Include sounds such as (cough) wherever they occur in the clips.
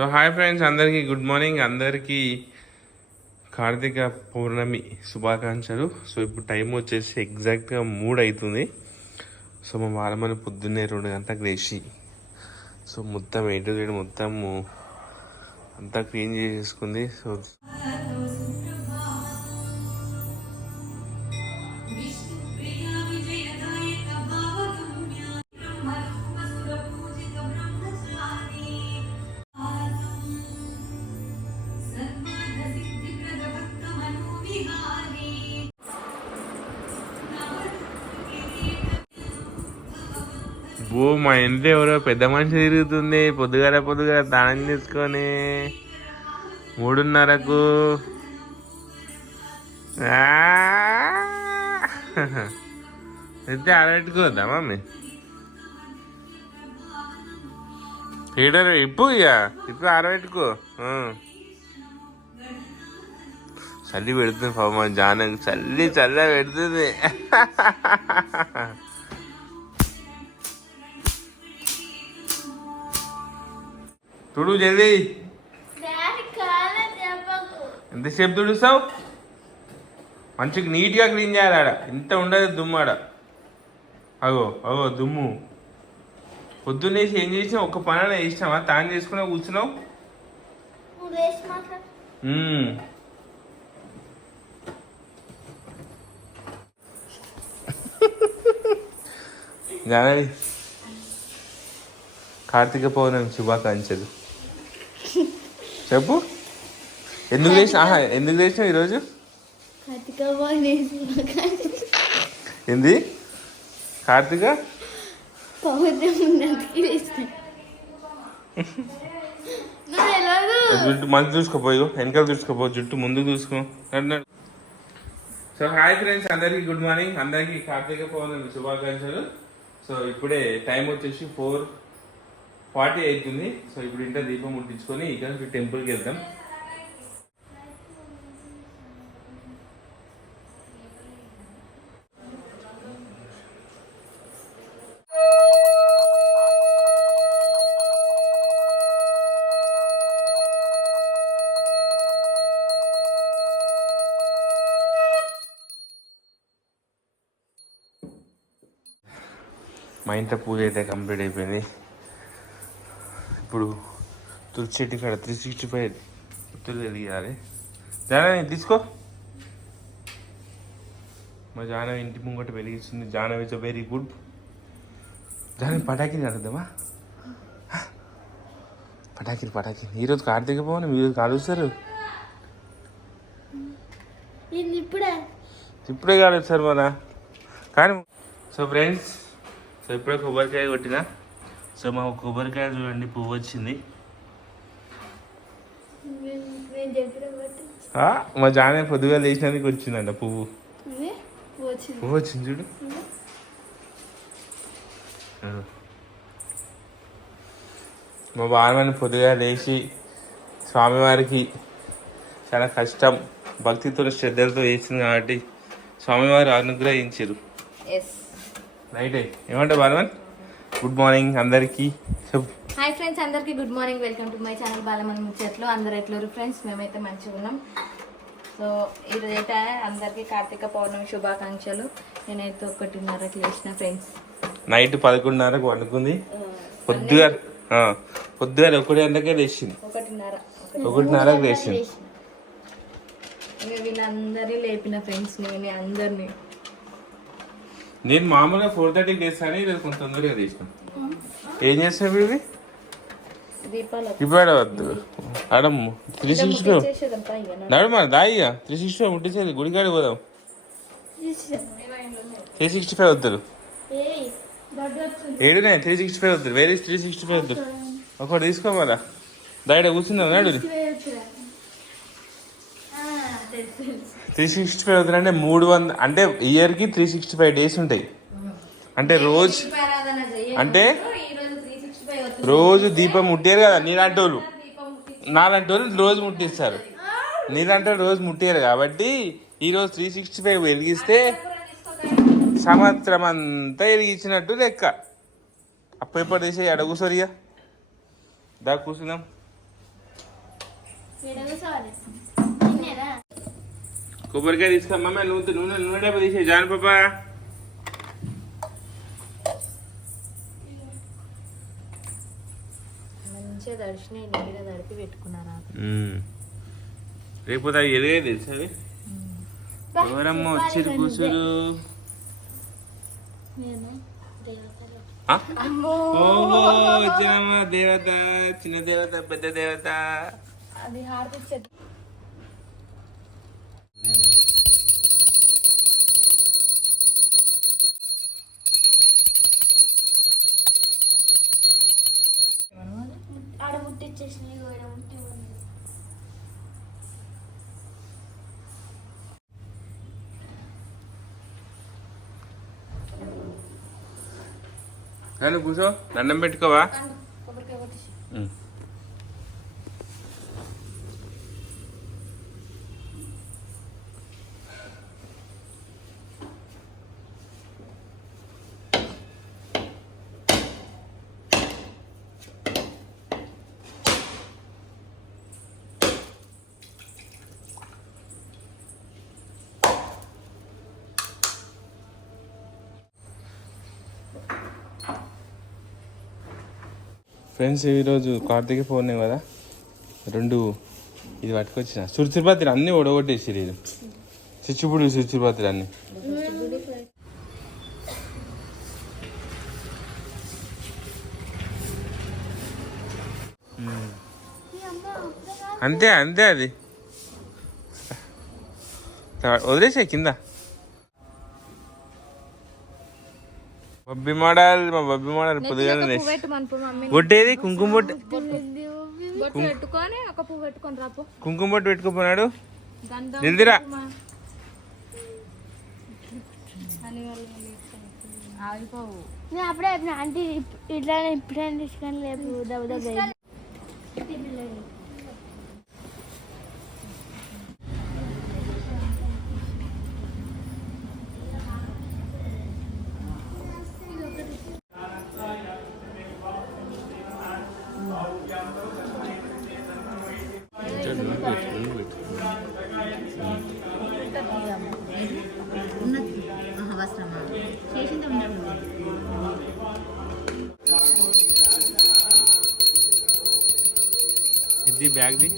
So hi friends అందరికీ good morning అందరికీ కార్తీక పౌర్ణమి శుభాకాంక్షలు. సో ఇప్పుడు టైం వచ్చేసి ఎగ్జాక్ట్గా మూడు అవుతుంది సో మా వారమని పొద్దున్నే రెండు గంటలకు లేచి సో మొత్తం ఎయిట్ సైడ్ మొత్తం అంతా క్లీన్ చేసేసుకుంది. సో ఓ మా ఇంట్లో ఎవరో పెద్ద మనిషి తిరుగుతుంది. పొద్దుగాల పొద్దుగాల దానం చేసుకొని మూడున్నరకు. అయితే అరటికోద్దా మమ్మీ? హీటర్ ఇప్పు ఇక. ఇప్పుడు ఆరబెట్టుకో చల్లి పెడుతుంది పాప జానకి చల్లి చల్ల పెడుతుంది. (laughs) తుడు జల్దీ. ఎంతసేపు తుడుస్తావు? మంచిగా నీట్గా క్లీన్ చేయాలి ఆడ. ఇంత ఉండదు దుమ్ము ఆడ. అగో అగో దుమ్ము. పొద్దున్నేసి ఏం చేసినా ఒక్క పని చేసినావా? తాను చేసుకునే కూర్చున్నావు? కార్తీక పౌర్ణమి శుభాకాంక్షలు. చెప్పు. ఎందుకు లేచిన ఆహా ఎందుకు లేచినావు ఈరోజు? ఏంది? కార్తీక? జుట్టు మంచి చూసుకోపోయి వెనకాల చూసుకోపో జుట్టు ముందు చూసుకో. సో హాయ్ ఫ్రెండ్స్ అందరికీ గుడ్ మార్నింగ్ అందరికీ కార్తీక పౌర్ణమి శుభాకాంక్షలు. సో ఇప్పుడే టైం వచ్చేసి ఫోర్ ఫార్టీ అవుతుంది సో ఇప్పుడు ఇంటర్ దీపం ముట్టించుకొని ఇక టెంపుల్కి వెళ్తాం. మా ఇంట్లో పూజ అయితే కంప్లీట్ అయిపోయింది. ఇప్పుడు తులసి చెట్టు కాడ త్రీ సిక్స్టీ ఫైవ్ తులు వెలిగాలి జానవి తీసుకో. మా జానవి ఇంటి ముంగట వెలిగించింది Jahnavi is very good Jahnavi పటాకీలు కడదామా? పటాకీలు పటాకీలు. ఈరోజు కార్తీక పవన్ ఈరోజు కాలుస్తారు ఇది ఇప్పుడే. ఇప్పుడే సార్ మన. కానీ సో ఫ్రెండ్స్ సో ఇప్పుడే కొబ్బరికాయ కొట్టిన. సో మా కొబ్బరికాయ చూడండి పువ్వు వచ్చింది. మా జానే పొద్దుగా లేచినందుకు వచ్చిందంట పువ్వు. ఇదే వచ్చింది. పువ్వు వచ్చింది చూడు. ఆ. మా బాలమని పొద్దుగా లేచి స్వామివారికి చాలా కష్టం భక్తితో శ్రద్ధలతో వేసింది కాబట్టి స్వామివారు అనుగ్రహించారు రైట్ ఏమంటా బాలమన్ గుడ్ మార్నింగ్ అందరికీ. హాయ్ ఫ్రెండ్స్ అందరికీ good morning welcome to my channel Balamani ముచ్చట్లు అందరు ఎట్లరు ఫ్రెండ్స్ మేమైతే మంచిగా ఉన్నాం. సో ఈరోజు అయితే అందరికీ కార్తీక పౌర్ణమి శుభాకాంక్షలు. నేనైతే ఒకటిన్నరకి లేచిన ఫ్రెండ్స్ నైట్ పదకొండున్నరకు వండుకుంది పొద్దుగా పొద్దుగా ఒకటి గంటకే లేచింది. ఒకటిన్నర ఒకటిన్నరకు లేచింది. ఇక వీళ్ళందరి లేపిన ఫ్రెండ్స్ నేను అందరినీ. నేను మామూలుగా ఫోర్ థర్టీకి లేస్తాను ఈరోజు కొంత తొందరగా లేచిన ఏం చేస్తావు ఇవి ఇప్పుడు ఆడవద్దు ఆడమ్ము త్రీ సిక్స్టీ ఫైవ్ చేసేదంతా ఇక నా- నడు మన దాయిగా త్రీ సిక్స్టీ ఫైవ్ ముట్టించేది గుడికాడికి పోదాం. త్రీ సిక్స్టీ ఫైవ్ వద్దు. ఏడునే త్రీ సిక్స్టీ ఫైవ్ వద్దు. వేరే త్రీ సిక్స్టీ ఫైవ్ వద్దు. ఒకటి తీసుకోమరా దాయిడ కూర్చుందాం నాడు. త్రీ సిక్స్టీ ఫైవ్ వద్దు అంటే మూడు వంద అంటే ఇయర్కి త్రీ సిక్స్టీ ఫైవ్ డేస్ ఉంటాయి. అంటే రోజు. అంటే ఈరోజు రోజు దీపం ముట్టారు కదా నీలాంటి వాళ్ళు నాలాంటి వాళ్ళు రోజు ముట్టిస్తారు. నీలాంటి రోజు ముట్టారు కాబట్టి ఈ రోజు త్రీ సిక్స్టీ ఫైవ్ వెలిగిస్తే సంవత్సరం అంతా వెలిగించినట్టు లెక్క. అప్పుడు ఎప్పుడు తీసే అడ కూర్చోరిగా దా నిన్నేనా కొబ్బరికాయ తీసుకుమ్మా నూనె నూనె నూనె డబ్బా తీసే జాన్ పాపా. రేపు అది ఎదుగే తెలుసు అది ఎవరమ్మ వచ్చిరు కూసురు నేను దేవతలు. ఆ? ఓహో వచ్చినమ్మ దేవత చిన్న దేవత పెద్ద దేవత. అది కానీ కూర్చో దండం పెట్టుకోవా కండు, కొబ్బరికాయ కొట్టేసి ఉమ్. ఫ్రెండ్స్ ఈరోజు కార్తీక పౌర్ణమి కదా? రెండు ఇది పట్టుకొచ్చిన. సురుచిపాత్రి అన్నీ ఓడగొట్టేసి ఇది చిచ్చుపుడు సురుచిపాత్రి అన్ని. అంతే అంతే అది. వదిలేసే కింద. బబ్బి మోడల్ మా బబ్బి మోడల్ పొద్దుగానే బొట్టేది? కుంకుమ బొట్టు? బొట్టు పెట్టుకొని ఒక పువ్వు పెట్టుకొని రాపు. కుంకుమ బొట్టు పెట్టుకుపోయినాడు నేను అప్పుడే ఇట్లానే ఇప్పుడే తీసుకొని లేపు దెబ్బ ఇది బ్యాగ్ది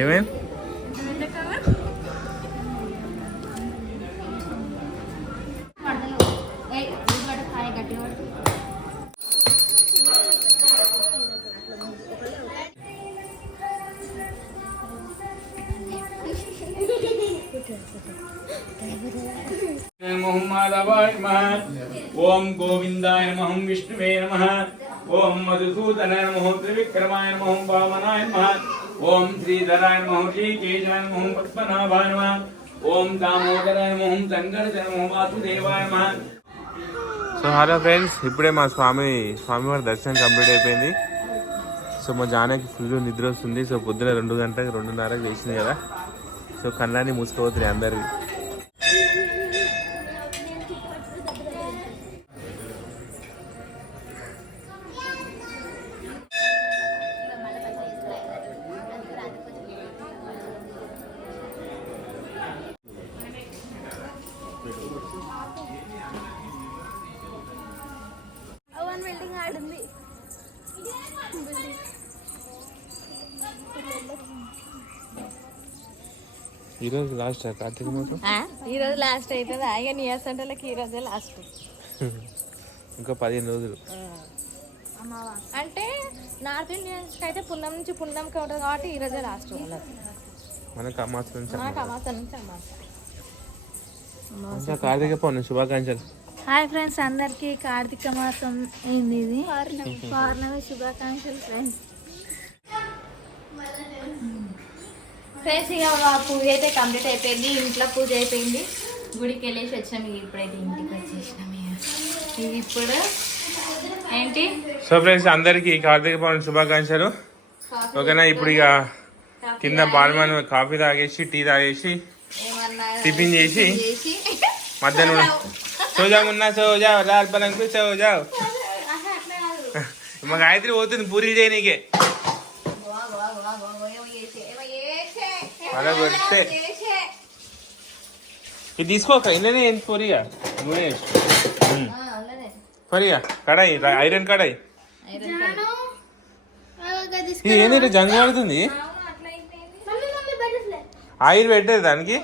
ఏమేం మాధవాయ నమః ఓం గోవిందాయ నమః విష్ణువే నమః ఓం మధుసూదనాయ నమః త్రివిక్రమాయ నమః వామనాయ నమః ఓం శ్రీధరాయ మహర్షి శ్రీకేశాయ మహం పద్మనాభాయ నమః. ఓం దామోదరాయ మహం సంగణజన నమః. వాసుదేవాయ మహ సో హలో ఫ్రెండ్స్ ఇప్పుడే మా స్వామి స్వామివారి దర్శనం కంప్లీట్ అయిపోయింది. సో మా జానకి ఫుల్ నిద్ర వస్తుంది. సో పొద్దున రెండు గంటలకు రెండున్నరకు వేసింది కదా. సో కళ్ళాన్ని మూసుకోవద్దు అందరికి ఈరోజు లాస్ట్ కార్తీక మాసం? ఈ రోజు లాస్ట్ అవుతుంది ఇక నీ అసంటలకి ఈ రోజే లాస్ట్. ఇంకా పదిహేను రోజులు. అంటే నార్త్ ఇండియన్స్ అయితే పున్నం నుంచి పున్నంకి ఉంటుంది కాబట్టి ఈ రోజే లాస్ట్ మనకు అమాసం నుంచి మనకు అమాస నుంచి అమాస కార్తీక పౌర్ణమి శుభాకాంక్షలు. హాయ్ ఫ్రెండ్స్ అందరికి కార్తీక మాసం ఏంది ఇది? పౌర్ణమి శుభాకాంక్షలు ఫ్రెండ్స్. ఫ్రెండ్స్ ఇక పూజ అయితే కంప్లీట్ అయిపోయింది. ఇంట్లో పూజ అయిపోయింది. గుడికి వెళ్ళేసి వచ్చినాం. ఇక ఇప్పుడైతే ఇంటికి వచ్చేసినాం ఇక. ఇప్పుడు ఏంటి? సో ఫ్రెండ్స్ అందరికి కార్తీక పౌర్ణమి శుభాకాంక్షలు. ఓకేనా? ఇప్పుడు ఇక కింద బాల్మన్ కాఫీ తాగేసి టీ తాగేసి టిఫిన్ చేసి చేసి. మధ్యాహ్నం సోజా ఉన్నా సోజా లాల్ పలంకు సోజా మా గాయత్రి పోతుంది పూరీలు చేయనీకే. అలా చేసే. ఇది తీసుకోక ఇల్లనే ఏంటి పూరిగా నూనె. పూరిగా కడాయి ఐరన్ కడాయి. ఇది ఏంటి జంగు పడుతుంది. ఆయిల్ పెట్టేది దానికి.